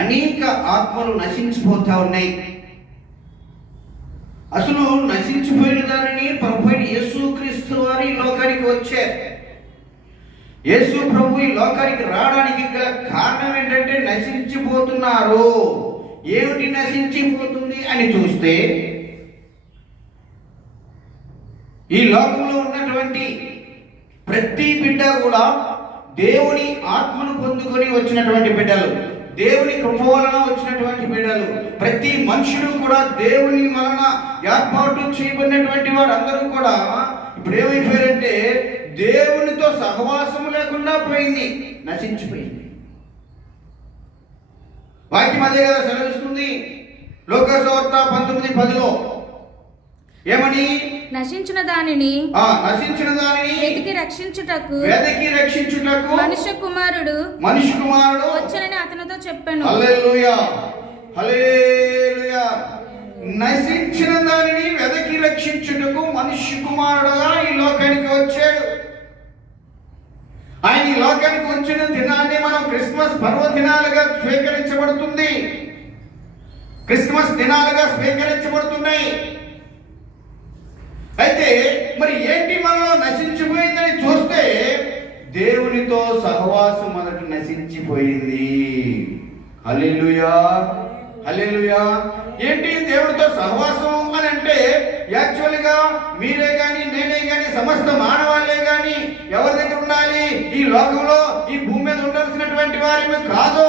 అనేక ఆత్మలు నశించిపోతా ఉన్నాయి. అసలు నశించిపోయిన దానిని ప్రభు యేసుక్రీస్తు వారు ఈ లోకానికి వచ్చారు. యేసు ప్రభు ఈ లోకానికి రావడానికి గల కారణం ఏంటంటే నశించిపోతున్నారు. ఏమిటి నశించిపోతుంది అని చూస్తే, ఈ లోకంలో ఉన్నటువంటి ప్రతి బిడ్డ కూడా దేవుని ఆత్మను పొందుకొని వచ్చినటువంటి బిడ్డలు, దేవుని కృప వలన వచ్చినటువంటి బిడ్డలు. ప్రతి మనుషుడు కూడా దేవుని వలన ఏర్పాటు చేయబడినటువంటి వారందరూ కూడా ఇప్పుడు ఏమైపోయారంటే దేవునితో సహవాసం లేకుండా పోయింది, నశించిపోయింది. వాక్యం అదే కదా సెలవిస్తుంది. లోకసువార్త 19:10 ఏమని? నశించిన దానిని వెతికి రక్షించుటకు మనుష్య కుమారుడు వచ్చనని అతనితో చెప్పాను. హల్లెలూయా, హల్లెలూయా. నశించిన దానిని వెతికి రక్షించుటకు మనుష్య కుమారుడుగా ఈ లోకానికి వచ్చాడు. ఆయన ఈ లోకానికి వచ్చిన దినాన్ని మనం క్రిస్మస్ పర్వదినాలుగా స్వీకరించబడుతుంది. క్రిస్మస్ దినాలుగా స్వీకరించబడుతున్నాయి. అయితే మరి ఏంటి మనలో నశించిపోయిందని చూస్తే, దేవునితో సహవాసం మొదట నశించిపోయింది. హల్లెలూయా, హల్లెలూయా. ఏంటి దేవుడితో సహవాసం అని అంటే, యాక్చువల్గా మీరే కానీ నేనే కానీ సమస్త మానవాళ్ళే కానీ ఎవరి దగ్గర ఉండాలి? ఈ లోకంలో ఈ భూమి మీద ఉండాల్సినటువంటి వారి కాదు.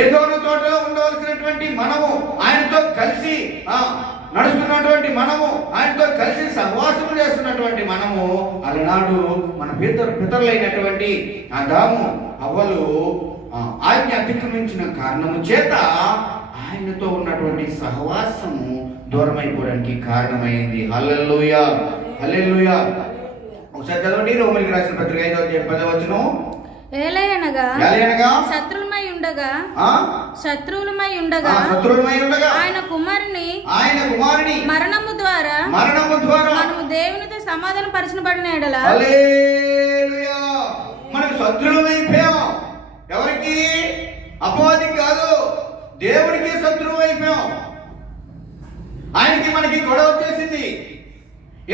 ఏదోను తోటలో ఉండవలసినటువంటి మనము, ఆయనతో కలిసి నడుస్తున్నటువంటి మనము, ఆయనతో కలిసి సహవాసం చేస్తున్నటువంటి మనము, అలనాడు మన పితరులైనటువంటి ఆదాము హవ్వలు ఆజ్ఞ అతిక్రమించిన కారణము చేత ఆయనతో ఉన్నటువంటి సహవాసము దూరమైపోవడానికి కారణమైంది. హల్లెలూయా, హల్లెలూయా. ఒకసారి చదవండి రోమీయులకు రాసిన పత్రిక 5:10. ఏలయనగా శత్రువులమై ఉండగా ఆయన కుమారుని మరణము ద్వారా మనము దేవునితో సమాధాన పరచబడిన ఎడల, హల్లెలూయా, మనం శత్రువులమైపోయాం. ఎవరికి? అపవాదికి కాదు, దేవుడికి శత్రువులమైపోయాం. ఆయనకి మనకి గొడవ వచ్చేసింది.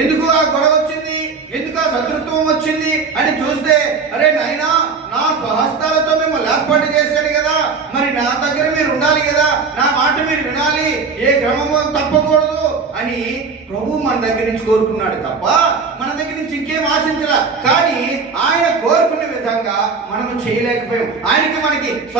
ఎందుకు ఆ గొడవ వచ్చింది, ఎందుకు ఆ శత్రుత్వం వచ్చింది అని చూస్తే, అరే నాయనా, నా స్వహస్తాలతో మిమ్మల్ని ఏర్పాటు చేశాను కదా, మరి నా దగ్గర మీరు ఉండాలి కదా, నా మాట మీరు వినాలి, ఏ క్రమము తప్పకూడదు అని ప్రభు మన దగ్గర నుంచి కోరుకున్నాడు తప్ప మన దగ్గర నుంచి ఇంకేం ఆశించలా. కానీ ఆయన కోరుకునే విధంగా మనము చేయలేకపోయాం. ఆయనకి మనకి